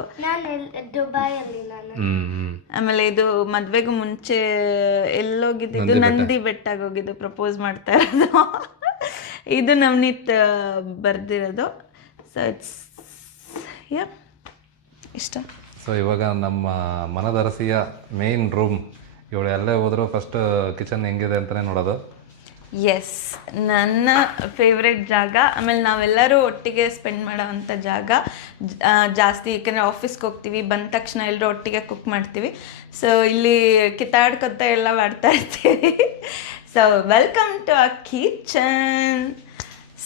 ಆಮೇಲೆ ಇದು ಮದುವೆಗೂ ಮುಂಚೆ ಎಲ್ಲೋಗಿದ್ದು, ನಂದಿ ಬೆಟ್ಟಾಗ ಹೋಗಿದ್ದು, ಪ್ರಪೋಸ್ ಮಾಡ್ತಾ ಇರೋದು. ಇದು ನವನೀತ್ ಬರ್ದಿರೋದು. ಸೊ ಇಟ್ಸ್ ಇಷ್ಟ. ಸೊ ಇವಾಗ ನಮ್ಮ ಮನದರಸಿಯ ಮೇನ್ ರೂಮ್. ಇವಳು ಎಲ್ಲೇ ಹೋದರೂ ಫಸ್ಟ್ ಕಿಚನ್ ಹೆಂಗಿದೆ ಅಂತಲೇ ನೋಡೋದು. ಎಸ್, ನನ್ನ ಫೇವ್ರೆಟ್ ಜಾಗ. ಆಮೇಲೆ ನಾವೆಲ್ಲರೂ ಒಟ್ಟಿಗೆ ಸ್ಪೆಂಡ್ ಮಾಡೋವಂಥ ಜಾಗ ಜಾಸ್ತಿ. ಯಾಕಂದರೆ ಆಫೀಸ್ಗೆ ಹೋಗ್ತೀವಿ, ಬಂದ ತಕ್ಷಣ ಎಲ್ಲರೂ ಒಟ್ಟಿಗೆ ಕುಕ್ ಮಾಡ್ತೀವಿ. ಸೊ ಇಲ್ಲಿ ಕಿತ್ತಾಡ್ಕೊತ ಎಲ್ಲ ಮಾಡ್ತಾ ಇರ್ತೀವಿ. So welcome to a kitchen.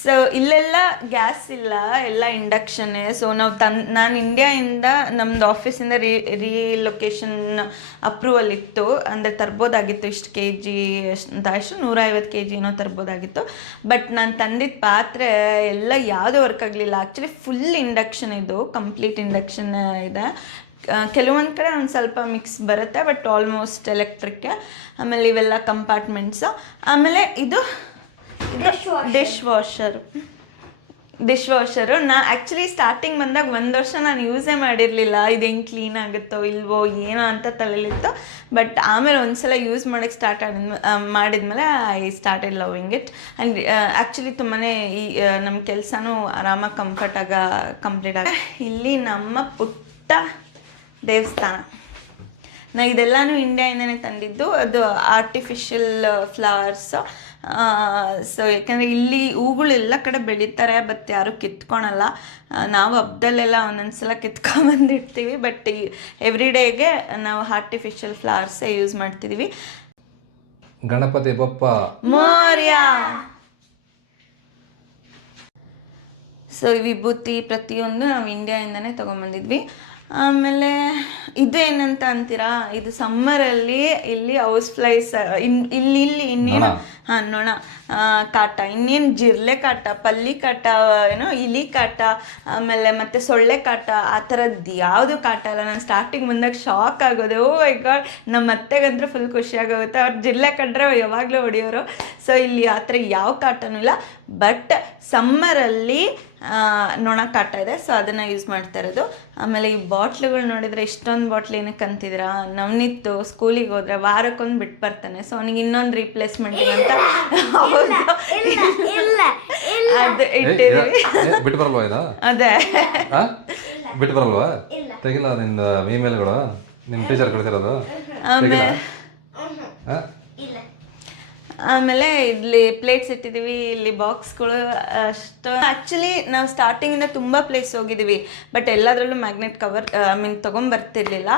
So ಇಲ್ಲೆಲ್ಲ ಗ್ಯಾಸ್ ಇಲ್ಲ, ಎಲ್ಲ ಇಂಡಕ್ಷನ್ನೇ. ಸೊ ನಾವು ನಾನು ಇಂಡಿಯಾಯಿಂದ ನಮ್ಮದು ಆಫೀಸಿಂದ ರೀಲೊಕೇಶನ್ ಅಪ್ರೂವಲ್ ಇತ್ತು, ಅಂದರೆ ತರ್ಬೋದಾಗಿತ್ತು ಇಷ್ಟು kg ಅಂತ, ಅಷ್ಟು 150 kg ಏನೋ ತರ್ಬೋದಾಗಿತ್ತು. ಬಟ್ ನಾನು ತಂದಿದ್ದ ಪಾತ್ರೆ ಎಲ್ಲ ಯಾವುದೂ ವರ್ಕ್ ಆಗಲಿಲ್ಲ. ಆ್ಯಕ್ಚುಲಿ ಫುಲ್ ಇಂಡಕ್ಷನ್, ಇದು ಕಂಪ್ಲೀಟ್ ಇಂಡಕ್ಷನ್ ಇದೆ. ಕೆಲವೊಂದು ಕಡೆ ಒಂದು ಸ್ವಲ್ಪ ಮಿಕ್ಸ್ ಬರುತ್ತೆ, ಬಟ್ ಆಲ್ಮೋಸ್ಟ್ ಎಲೆಕ್ಟ್ರಿಕ್ಕೆ. ಆಮೇಲೆ ಇವೆಲ್ಲ ಕಂಪಾರ್ಟ್ಮೆಂಟ್ಸು. ಆಮೇಲೆ ಇದು dish washer. Dish washer. Actually starting ಬಂದಾಗ ಒಂದು ವರ್ಷ ನಾನು ಯೂಸೇ ಮಾಡಿರಲಿಲ್ಲ, ಇದು ಹೆಂಗೆ ಕ್ಲೀನ್ ಆಗುತ್ತೋ ಇಲ್ವೋ ಏನೋ ಅಂತ ತಲೆಯಲ್ಲಿತ್ತು. ಬಟ್ ಆಮೇಲೆ ಒಂದ್ಸಲ ಯೂಸ್ ಮಾಡೋಕ್ಕೆ ಮಾಡಿದ್ಮೇಲೆ I started loving it. And actually ತುಂಬಾ ಈ ನಮ್ಮ ಕೆಲಸನೂ ಆರಾಮಾಗಿ ಕಂಪ್ಲೀಟ್ ಇಲ್ಲಿ ನಮ್ಮ ಪುಟ್ಟ ದೇವಸ್ಥಾನ. ನಾ ಇದೆಲ್ಲನೂ ಇಂಡಿಯಾಯಿಂದನೇ ತಂದಿದ್ದು. ಅದು ಆರ್ಟಿಫಿಷಿಯಲ್ ಫ್ಲವರ್ಸು. ಸೊ ಯಾಕೆಂದರೆ ಇಲ್ಲಿ ಹೂಗಳು ಎಲ್ಲ ಕಡೆ ಬೆಳೀತಾರೆ, ಬಟ್ ಯಾರೂ ಕಿತ್ಕೊಳಲ್ಲ. ನಾವು ಹಬ್ಬದಲ್ಲೆಲ್ಲ ಒಂದೊಂದ್ಸಲ ಕಿತ್ಕೊಂಬಂದಿರ್ತೀವಿ, ಬಟ್ ಎವ್ರಿ ಡೇಗೆ ನಾವು ಆರ್ಟಿಫಿಷಿಯಲ್ ಫ್ಲವರ್ಸೇ ಯೂಸ್ ಮಾಡ್ತಿದ್ದೀವಿ. ಗಣಪತಿ ಬಪ್ಪ ಮೋರ್ಯ. ಸೊ ವಿಭೂತಿ ಪ್ರತಿಯೊಂದು ನಾವು ಇಂಡಿಯಾಯಿಂದನೇ ತೊಗೊಂಬಂದಿದ್ವಿ. ಆಮೇಲೆ ಇದು ಏನಂತ ಅಂತೀರಾ, ಇದು ಸಮ್ಮರಲ್ಲಿ ಇಲ್ಲಿ ಹೌಸ್ ಫ್ಲೈಸ್ ಇಲ್ಲಿ ಇನ್ನೇನು ನೊಣ ಕಾಟ, ಇನ್ನೇನು ಜಿರ್ಲೆ ಕಾಟ, ಪಲ್ಲಿ ಕಾಟ, ಏನೋ ಇಲಿ ಕಾಟ, ಆಮೇಲೆ ಮತ್ತು ಸೊಳ್ಳೆ ಕಾಟ, ಆ ಥರದ್ದು ಯಾವುದು ಕಾಟ ಇಲ್ಲ. ನಾನು ಸ್ಟಾರ್ಟಿಂಗ್ ಬಂದಾಗ ಶಾಕ್ ಆಗೋದೆ. ಓ ಮೈ ಗಾಡ್, ನಮ್ಮ ಅತ್ತೆಗಂದ್ರೆ ಫುಲ್ ಖುಷಿಯಾಗೋಗುತ್ತೆ. ಅವ್ರು ಜಿರ್ಲೆ ಕಟ್ರೆ ಯಾವಾಗಲೂ ಹೊಡಿಯೋರು. ಸೊ ಇಲ್ಲಿ ಆ ಥರ ಯಾವ ಕಾಟನೂ ಇಲ್ಲ. ಬಟ್ ಸಮ್ಮರಲ್ಲಿ ನೊಣ ಕಾಟ ಇದೆ, ಸೊ ಅದನ್ನು ಯೂಸ್ ಮಾಡ್ತಾ ಇರೋದು. ಆಮೇಲೆ ಈ ಬಾಟ್ಲುಗಳು ನೋಡಿದರೆ ಇಷ್ಟೊಂದು ಬಾಟ್ಲ್ ಏನಕ್ಕೆ ಅಂತಿದ್ದೀರಾ, ನವನಿತ್ತು ಸ್ಕೂಲಿಗೆ ಹೋದರೆ ವಾರಕ್ಕೊಂದು ಬಿಟ್ಟು ಬರ್ತಾನೆ. ಸೊ ಅವನಿಗೆ ಇನ್ನೊಂದು ರೀಪ್ಲೇಸ್ಮೆಂಟಿಗೆ ಅಂತ ಅದು ಇಟ್ಟಿದ್ದೀವಿ. ಬಿಟ್ಟು ಬರಲ್ವಾ ಇದು? ಅದೇ ಬಿಟ್ಟು ಬರಲ್ವಾ? ತೆಗಿಲ್ಲ ನಿಂದ ಇಮೇಲ್ಗಳು ನಿಮ್ಮ ಟೀಚರ್ ಕಳಿಸಿರೋದು? ಆಮೇಲೆ ಇಲ್ಲಿ ಪ್ಲೇಟ್ಸ್ ಇಟ್ಟಿದ್ದೀವಿ, ಇಲ್ಲಿ ಬಾಕ್ಸ್ಗಳು ಅಷ್ಟು. ಆ್ಯಕ್ಚುಲಿ ನಾವು ಸ್ಟಾರ್ಟಿಂಗಿಂದ ತುಂಬ ಪ್ಲೇಸ್ ಹೋಗಿದ್ದೀವಿ, ಬಟ್ ಎಲ್ಲದರಲ್ಲೂ ಮ್ಯಾಗ್ನೆಟ್ ಕವರ್ ತೊಗೊಂಬರ್ತಿರ್ಲಿಲ್ಲ.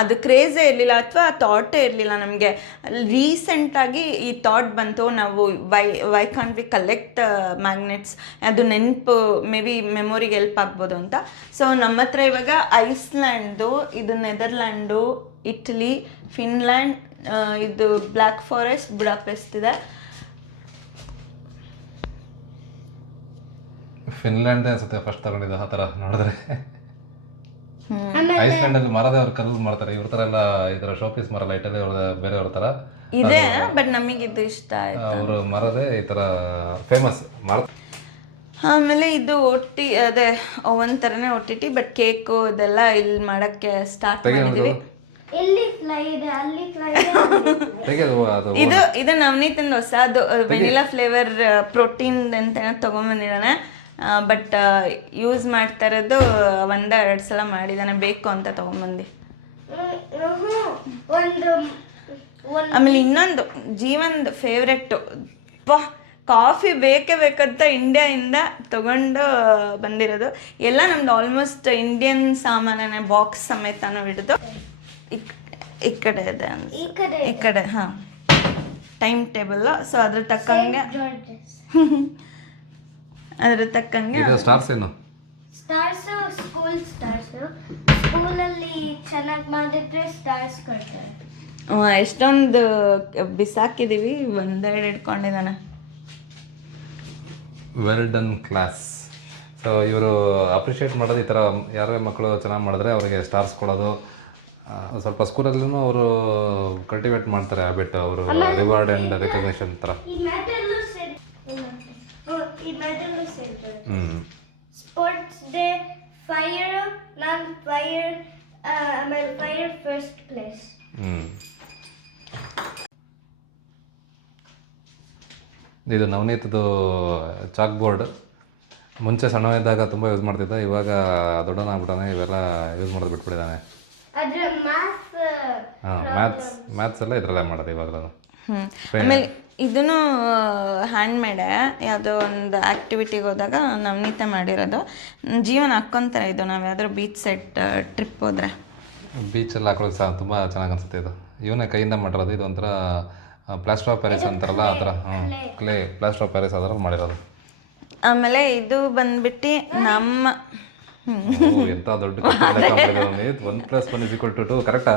ಅದು ಕ್ರೇಜೇ ಇರಲಿಲ್ಲ ಅಥವಾ ಥಾಟೇ ಇರಲಿಲ್ಲ ನಮಗೆ. ರೀಸೆಂಟಾಗಿ ಈ ಥಾಟ್ ಬಂತು, ನಾವು why can't we collect magnets, ಅದು ನೆನಪು ಮೇ ಬಿ ಮೆಮೊರಿಗೆ ಹೆಲ್ಪ್ ಆಗ್ಬೋದು ಅಂತ. ಸೊ ನಮ್ಮ ಹತ್ರ ಇವಾಗ ಐಸ್ಲ್ಯಾಂಡ್ದು, ಇದು ನೆದರ್ಲ್ಯಾಂಡು, ಇಟಲಿ, ಫಿನ್ಲ್ಯಾಂಡ್, ಇದು ಬ್ಲ್ಯಾಕ್ ಫಾರೆಸ್ಟ್, ಬುಡಾಪೆಸ್ಟ್ ಇದೆ. ಫಿನ್ಲ್ಯಾಂಡ್ ಅನ್ಸುತ್ತೆ ಫಸ್ಟ್ ತಗೊಂಡಿದ್ದು ಆ ಥರ ನೋಡಿದ್ರೆ. ಐಸ್ಲ್ಯಾಂಡ್ ಅಲ್ಲಿ ಮರದ ಅವ್ರು ಕಲ್ಲು ಮಾಡ್ತಾರೆ, ಇವ್ರ ಥರ ಎಲ್ಲ ಈ ಥರ ಶೋಪೀಸ್ ಮರ ಲೈಟಲ್ಲಿ ಬೇರೆಯವ್ರ ಥರ ಇದೆ. ಬಟ್ ನಮಗಿದು ಇಷ್ಟ ಆಯ್ತು, ಅವರು ಮರದೇ ಈ ಥರ ಫೇಮಸ್ ಮರ. ಆಮೇಲೆ ಇದು ಅದೇ ಓವನ್ ಥರನೇ OTT, ಬಟ್ ಕೇಕು ಇದೆಲ್ಲ ಇಲ್ಲಿ ಮಾಡೋಕ್ಕೆ ಸ್ಟಾರ್ಟ್ ಮಾಡಿದ್ದೀವಿ. ಇದು ನವನೀತಂದು ಹೊಸ, ಅದು ವೆನಿಲಾ ಫ್ಲೇವರ್ ಪ್ರೋಟೀನ್ ಅಂತ ತೊಗೊಂಬಂದಿದ್ದಾನೆ. ಬಟ್ ಯೂಸ್ ಮಾಡ್ತಾ ಇರೋದು ಒಂದೆರಡು ಸಲ ಮಾಡಿದ್ದಾನೆ, ಬೇಕು ಅಂತ ತೊಗೊಂಬಂದು. ಆಮೇಲೆ ಇನ್ನೊಂದು ಜೀವನದ ಫೇವ್ರೆಟ್ಟು, ಕಾಫಿ ಬೇಕೇ ಬೇಕಂತ ಇಂಡಿಯಾಯಿಂದ ತೊಗೊಂಡು ಬಂದಿರೋದು. ಎಲ್ಲ ನಮ್ದು ಆಲ್ಮೋಸ್ಟ್ ಇಂಡಿಯನ್ ಸಾಮಾನೇ, ಬಾಕ್ಸ್ ಸಮೇತನೂ ಹಿಡಿದು. ಈ ಕಡೆ ಇದೆ, ಈ ಕಡೆ ಹಾಂ ಟೈಮ್ ಟೇಬಲ್. ಸೊ ಅದ್ರ ತಕ್ಕಂಗೆ ಸ್ಟಾರ್ಸ್ ಏನು ಸ್ಟಾರ್ಸು ಸ್ಕೂಲಲ್ಲಿ ಚೆನ್ನಾಗಿ ಮಾಡಿದ್ರೆ ಸ್ಟಾರ್ಸ್ ಕೊಡ್ತಾರೆ. ಎಷ್ಟೊಂದು ಬಿಸಾಕಿದ್ದೀವಿ, ಒಂದೆರಡು ಇಟ್ಕೊಂಡಿದ್ದಾನೆ. Well done class. ಸೊ ಇವರು ಅಪ್ರಿಷಿಯೇಟ್ ಮಾಡೋದು ಈ ಥರ, ಯಾರೇ ಮಕ್ಕಳು ಚೆನ್ನಾಗಿ ಮಾಡಿದ್ರೆ ಅವರಿಗೆ ಸ್ಟಾರ್ಸ್ ಕೊಡೋದು. ಸ್ವಲ್ಪ ಸ್ಕೂಲಲ್ಲೂ ಅವರು ಕಲ್ಟಿವೇಟ್ ಮಾಡ್ತಾರೆ ಹ್ಯಾಬಿಟ್, ಅವರು ರಿವಾರ್ಡ್ ಆ್ಯಂಡ್ ರೆಕಗ್ನಿಷನ್ ಥರ. ಸ್ಪೋರ್ಟ್ಸ್ ಡೇ ಫೈರ್, ನಾನು ಫೈರ್, ಆಮೇಲೆ ಫೈರ್ ಫಸ್ಟ್ ಪ್ಲೇಸ್. ಇದು ನವನೀತದು ಚಾಕ್ ಬೋರ್ಡ್. ಮುಂಚೆ ಸಣ್ಣ ಇದ್ದಾಗ ತುಂಬ ಯೂಸ್ ಮಾಡ್ತಿದ್ದ, ಇವಾಗ ದೊಡ್ಡನಾಗ್ಬಿಟ್ಟಾನೆ, ಇವೆಲ್ಲ ಯೂಸ್ ಮಾಡೋದು ಬಿಟ್ಬಿಟ್ಟಿದ್ದಾನೆ. ಮ್ಯಾಥ್ಸ್ ಎಲ್ಲ ಇದರಲ್ಲೇ ಮಾಡೋದು ಇವಾಗ. ಆಮೇಲೆ ಇದನ್ನು ಹ್ಯಾಂಡ್ ಮೇಡೆ, ಯಾವುದೋ ಒಂದು ಆ್ಯಕ್ಟಿವಿಟಿಗೆ ಹೋದಾಗ ನವನೀತ ಮಾಡಿರೋದು. ಜೀವನ ಹಾಕ್ಕೊಂತಾರೆ ಇದು, ನಾವು ಯಾವ್ದಾದ್ರು ಬೀಚ್ ಸೈಡ್ ಟ್ರಿಪ್ ಹೋದರೆ. ಬೀಚಲ್ಲಿ ಹಾಕೊಳ್ಳೋದು ಸಹ ತುಂಬ ಚೆನ್ನಾಗಿ ಅನಿಸುತ್ತೆ. ಇದು ಇವನೇ ಕೈಯಿಂದ ಮಾಡಿರೋದು. ಇದು ಒಂಥರ ಪ್ಲಾಸ್ಟರ್ ಆಫ್ ಪ್ಯಾರಿಸ್ ಅಂತಾರಲ್ಲ ಆ ಥರ, ಕ್ಲೇ ಪ್ಲಾಸ್ಟರ್ ಆಫ್ ಪ್ಯಾರಿಸ್ ಆ ಥರ ಮಾಡಿರೋದು. ಆಮೇಲೆ ಇದು ಬಂದ್ಬಿಟ್ಟು ನಮ್ಮ ಎಂಥ ದೊಡ್ಡ 1+1 = 2 ಕರೆಕ್ಟಾ?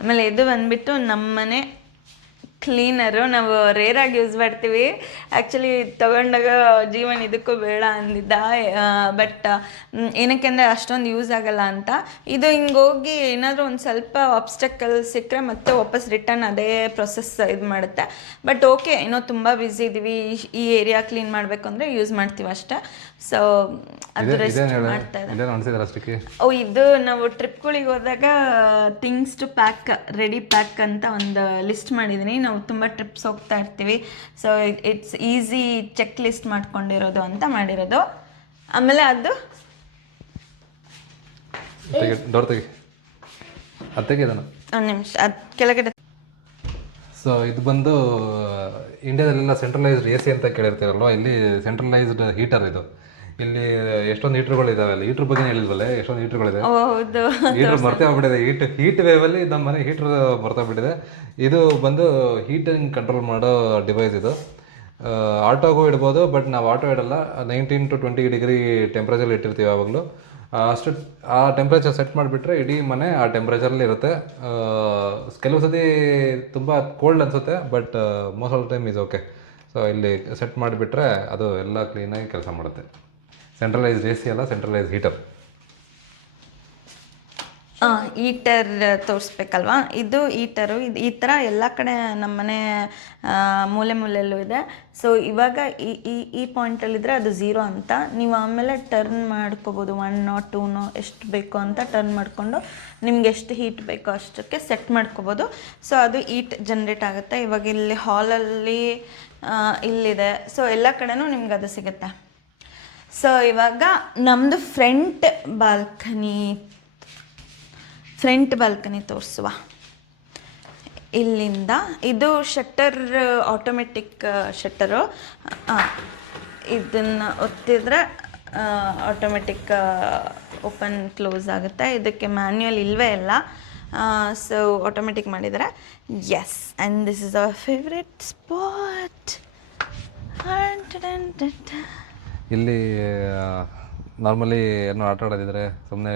ಆಮೇಲೆ ಇದು ಬಂದ್ಬಿಟ್ಟು ನಮ್ಮನೆ ಕ್ಲೀನರು ನಾವು ರೇರಾಗಿ ಯೂಸ್ ಮಾಡ್ತೀವಿ. ಆ್ಯಕ್ಚುಲಿ ತೊಗೊಂಡಾಗ ಜೀವನ್ ಇದಕ್ಕೂ ಬೇಡ ಅಂದಿದ್ದ, ಬಟ್ ಏನಕ್ಕೆ ಅಂದರೆ ಅಷ್ಟೊಂದು ಯೂಸ್ ಆಗಲ್ಲ ಅಂತ. ಇದು ಹಿಂಗೆ ಹೋಗಿ ಏನಾದರೂ ಒಂದು ಸ್ವಲ್ಪ ಆಬ್ಸ್ಟಕಲ್ ಸಿಕ್ಕರೆ ಮತ್ತೆ ವಾಪಸ್ ರಿಟರ್ನ್ ಅದೇ ಪ್ರೊಸೆಸ್ ಇದು ಮಾಡುತ್ತೆ. ಬಟ್ ಓಕೆ, ಇನ್ನೂ ತುಂಬ ಬ್ಯುಸಿ ಇದ್ದೀವಿ, ಈ ಏರಿಯಾ ಕ್ಲೀನ್ ಮಾಡಬೇಕು ಅಂದರೆ ಯೂಸ್ ಮಾಡ್ತೀವಿ ಅಷ್ಟೇ. ಸೊ ಅದು ರೆಸ್ಟ್ ಮಾಡ್ತಾ ಇದೆ. ಇದು ನಾವು ಟ್ರಿಪ್ಗಳಿಗೆ ಹೋದಾಗ things to pack, ready pack ಅಂತ ಒಂದು ಲಿಸ್ಟ್ ಮಾಡಿದ್ದೀನಿ. ನಾವು ತುಂಬ ಟ್ರಿಪ್ಸ್ ಹೋಗ್ತಾ ಇರ್ತೀವಿ, so it's easy check list ಮಾಡ್ಕೊಂಡಿರೋದು ಅಂತ ಮಾಡಿರೋದು. ಆಮೇಲೆ ಅದು ಒಂದು ನಿಮಿಷ ಅದು ಕೆಳಗಡೆ. ಸೊ ಇದು ಬಂದು ಇಂಡಿಯಾದಲ್ಲೆಲ್ಲ ಸೆಂಟ್ರಲೈಸ್ಡ್ AC ಅಂತ ಕೇಳಿರ್ತೀರಲ್ವ, ಇಲ್ಲಿ ಸೆಂಟ್ರಲೈಸ್ಡ್ ಹೀಟರ್. ಇದು ಇಲ್ಲಿ ಎಷ್ಟೊಂದು ಹೀಟರ್ಗಳಿದಾವೆ, ಅಲ್ಲಿ ಹೀಟರ್ ಬಗ್ಗೆ ಹೇಳಿದ್ವಲ್ಲ, ಎಷ್ಟೊಂದು ಹೀಟರ್ಗಳಿದೆ. ಹೌದು, ಹೀಟರ್ ಮರ್ತೇ ಹೋಗ್ಬಿಟ್ಟಿದೆ. ಹೀಟ್ ವೇವಲ್ಲಿ ನಮ್ಮ ಮನೆ ಹೀಟರ್ ಮರ್ತೋಗ್ಬಿಟ್ಟಿದೆ. ಇದು ಬಂದು ಹೀಟಿಂಗ್ ಕಂಟ್ರೋಲ್ ಮಾಡೋ ಡಿವೈಸ್. ಇದು ಆಟೋಗೂ ಇಡ್ಬೋದು, ಬಟ್ ನಾವು ಆಟೋ ಇಡಲ್ಲ. 19 to 20 ಡಿಗ್ರಿ ಟೆಂಪ್ರೇಚರ್ ಇಟ್ಟಿರ್ತೀವಿ ಯಾವಾಗಲೂ. ಅಷ್ಟು ಆ ಟೆಂಪ್ರೇಚರ್ ಸೆಟ್ ಮಾಡಿಬಿಟ್ರೆ ಇಡೀ ಮನೆ ಆ ಟೆಂಪ್ರೇಚರಲ್ಲಿ ಇರುತ್ತೆ. ಕೆಲವು ಸತಿ ತುಂಬ ಕೋಲ್ಡ್ ಅನಿಸುತ್ತೆ, but most of the time is okay. So ಇಲ್ಲಿ ಸೆಟ್ ಮಾಡಿಬಿಟ್ರೆ ಅದು ಎಲ್ಲ ಕ್ಲೀನಾಗಿ ಕೆಲಸ ಮಾಡುತ್ತೆ. ಸೆಂಟ್ರಲೈಸ್ಡ್ AC ಅಲ್ಲ, ಸೆಂಟ್ರಲೈಸ್ಡ್ ಹೀಟರ್. ಹೀಟರ್ ತೋರಿಸ್ಬೇಕಲ್ವಾ, ಇದು ಹೀಟರು. ಇದು ಈ ಥರ ಎಲ್ಲ ಕಡೆ ನಮ್ಮನೆ ಮೂಲೆ ಮೂಲೆಯಲ್ಲೂ ಇದೆ. ಸೊ ಇವಾಗ ಈ ಪಾಯಿಂಟಲ್ಲಿದ್ದರೆ ಅದು 0 ಅಂತ. ನೀವು ಆಮೇಲೆ ಟರ್ನ್ ಮಾಡ್ಕೋಬೋದು, 1 or 2 ಎಷ್ಟು ಬೇಕೋ ಅಂತ ಟರ್ನ್ ಮಾಡಿಕೊಂಡು ನಿಮ್ಗೆ ಎಷ್ಟು ಹೀಟ್ ಬೇಕೋ ಅಷ್ಟಕ್ಕೆ ಸೆಟ್ ಮಾಡ್ಕೋಬೋದು. ಸೊ ಅದು ಹೀಟ್ ಜನ್ರೇಟ್ ಆಗುತ್ತೆ. ಇವಾಗ ಇಲ್ಲಿ ಹಾಲಲ್ಲಿ ಇಲ್ಲಿದೆ, ಸೊ ಎಲ್ಲ ಕಡೆನೂ ನಿಮ್ಗೆ ಅದು ಸಿಗುತ್ತೆ. ಸೊ ಇವಾಗ ನಮ್ಮದು ಫ್ರಂಟ್ ಬಾಲ್ಕನಿ ತೋರಿಸುವ. ಇಲ್ಲಿಂದ ಇದು ಶಟ್ಟರ್, ಆಟೋಮೆಟಿಕ್ ಶಟ್ಟರು. ಇದನ್ನು ಒತ್ತಿದ್ರೆ ಆಟೋಮೆಟಿಕ್ ಓಪನ್ ಕ್ಲೋಸ್ ಆಗುತ್ತೆ. ಇದಕ್ಕೆ ಮ್ಯಾನ್ಯುಯಲ್ ಇಲ್ಲವೇ ಇಲ್ಲ, ಸೊ ಆಟೋಮೆಟಿಕ್ ಮಾಡಿದರೆ. Yes, and this is our favourite spot. ಇಲ್ಲಿ ನಾರ್ಮಲಿ ಏನೋ ಆಟ ಆಡೋದಿದ್ರೆ ಸುಮ್ಮನೆ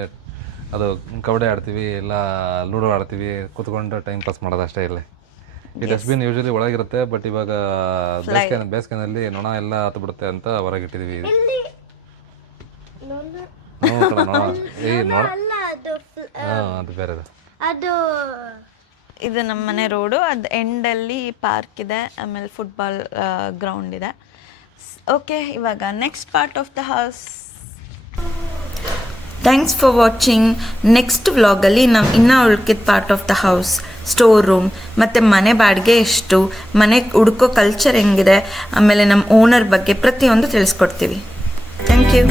ಅದು ಕಬಡ್ಡಿ ಆಡ್ತೀವಿ, ಇಲ್ಲ ಲೂಡೋ ಆಡ್ತೀವಿ, ಕೂತ್ಕೊಂಡು ಟೈಮ್ ಪಾಸ್ ಮಾಡೋದು ಅಷ್ಟೇ. ಇಲ್ಲಿ ಈ ಡಸ್ಟ್ಬಿನ್ ಯೂಶಲಿ ಒಳಗಿರುತ್ತೆ, ಬಟ್ ಇವಾಗ ಬೇಸಿಗೆನಲ್ಲಿ ನೊಣ ಎಲ್ಲ ಹತ್ಬಿಡುತ್ತೆ ಅಂತ ಹೊರಗಿಟ್ಟಿದ್ದೀವಿ. ಅದು ಬೇರೆ. ಇದು ನಮ್ಮ ಮನೆ ರೋಡು, ಅದು ಎಂಡಲ್ಲಿ ಪಾರ್ಕ್ ಇದೆ, ಆಮೇಲೆ ಫುಟ್ಬಾಲ್ ಗ್ರೌಂಡ್ ಇದೆ. ಓಕೆ, ಇವಾಗ next part of the house. Thanks for watching. Next ವ್ಲಾಗಲ್ಲಿ ನಾವು ಇನ್ನೂ ಉಳ್ಕಿದ part of the house, store room, ಮತ್ತು ಮನೆ ಬಾಡಿಗೆ ಎಷ್ಟು, ಮನೆ ಹುಡ್ಕೋ ಕಲ್ಚರ್ ಹೆಂಗಿದೆ, ಆಮೇಲೆ ನಮ್ಮ ಓನರ್ ಬಗ್ಗೆ ಪ್ರತಿಯೊಂದು ತಿಳಿಸ್ಕೊಡ್ತೀವಿ. Thank you.